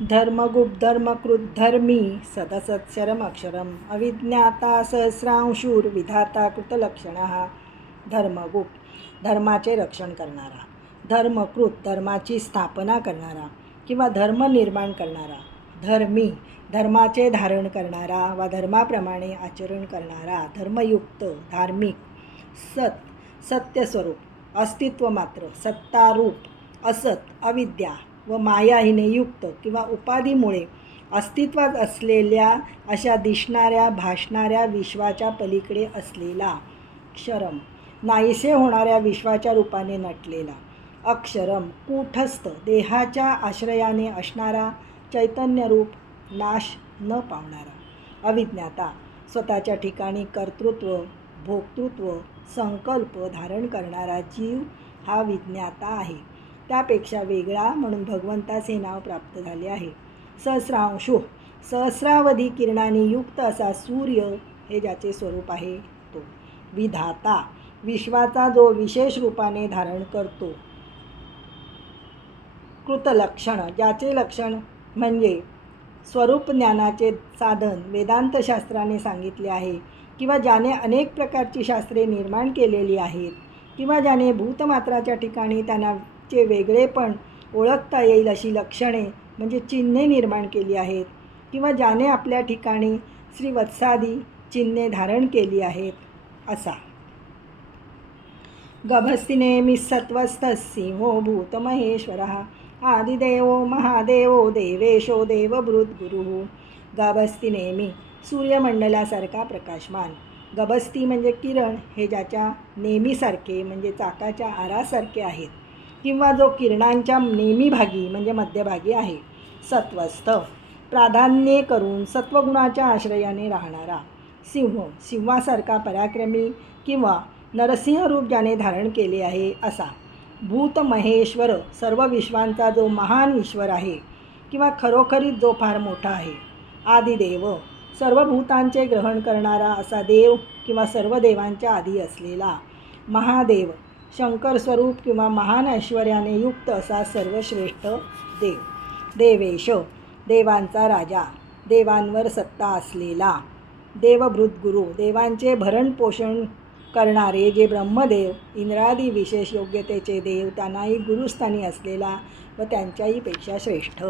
धर्मगुप धर्मकृत धर्मी सदसत्क्षरम अक्षरम अविज्ञाता सहस्रांशूर विधाता कृतलक्षण धर्मगुप धर्माचे रक्षण करणारा धर्मकृत धर्माची स्थापना करणारा किंवा धर्म निर्माण करणारा धर्मी धर्माचे धारण करणारा वा धर्माप्रमाणे आचरण करणारा धर्मयुक्त धार्मिक सत सत्यस्वरूप अस्तित्व मात्र सत्तारूप असत अविद्या व माया हिने युक्त किंवा उपाधीमुळे अस्तित्वात असलेल्या अशा दिसणाऱ्या भासणाऱ्या विश्वाच्या पलीकडे असलेला क्षरम नाहीसे होणाऱ्या विश्वाच्या रूपाने नटलेला अक्षरम कूठस्थ देहाच्या आश्रयाने असणारा चैतन्यरूप नाश न पावणारा अविज्ञाता स्वतःच्या ठिकाणी कर्तृत्व भोक्तृत्व संकल्प धारण करणारा जीव हा विज्ञाता आहे. त्यापेक्षा वेगळा म्हणून भगवंतास हे नाव प्राप्त झाले आहे. सहस्रांशु सहस्रावधी किरणाने युक्त असा सूर्य हे ज्याचे स्वरूप आहे तो. विधाता विश्वाचा जो विशेष रूपाने धारण करतो. कृतलक्षण ज्याचे लक्षण म्हणजे स्वरूप ज्ञानाचे साधन वेदांतशास्त्राने सांगितले आहे किंवा ज्याने अनेक प्रकारची शास्त्रे निर्माण केलेली आहेत किंवा ज्याने भूतमात्राच्या ठिकाणी त्यांना चे वेगळेपण ओळखता येईल अशी लक्षणे म्हणजे चिन्हे निर्माण केली आहेत. किंवा ज्याने आपल्या ठिकाणी श्रीवत्सादी चिन्हे धारण केली आहेत असा. गभस्तिनेमि सत्वस्थः सिंहो भूतमहेश्वरः। आदिदेवो महादेवो देवेशो देवभृद्गुरुः। गभस्ती नेहमी सूर्यमंडलासारखा प्रकाशमान। गभस्ती म्हणजे किरण हे ज्याच्या नेहमीसारखे म्हणजे चाकाच्या आरासारखे आहेत. किंवा जो किरणांच्या नेहमीभागी म्हणजे मध्यभागी आहे सत्वस्थ. प्राधान्ये करून सत्वगुणाच्या आश्रयाने राहणारा सिंह सिंहासारखा पराक्रमी किंवा नरसिंह रूप ज्याने धारण केले आहे असा. भूत महेश्वर सर्व विश्वांचा जो महान ईश्वर आहे किंवा खरोखरीत जो फार मोठा आहे. आदिदेव सर्व भूतांचे ग्रहण करणारा असा देव किंवा सर्व देवांच्या आधी असलेला महादेव. शंकर स्वरूप किंवा महान ऐश्वर्याने युक्त असा सर्वश्रेष्ठ देव. देवेश देवांचा राजा देवांवर सत्ता असलेला. देवभृतगुरु देवांचे भरणपोषण करणारे जे ब्रह्मदेव इंद्रादी विशेष योग्यतेचे देव त्यांनाही गुरुस्थानी असलेला व त्यांच्याही पेक्षा श्रेष्ठ.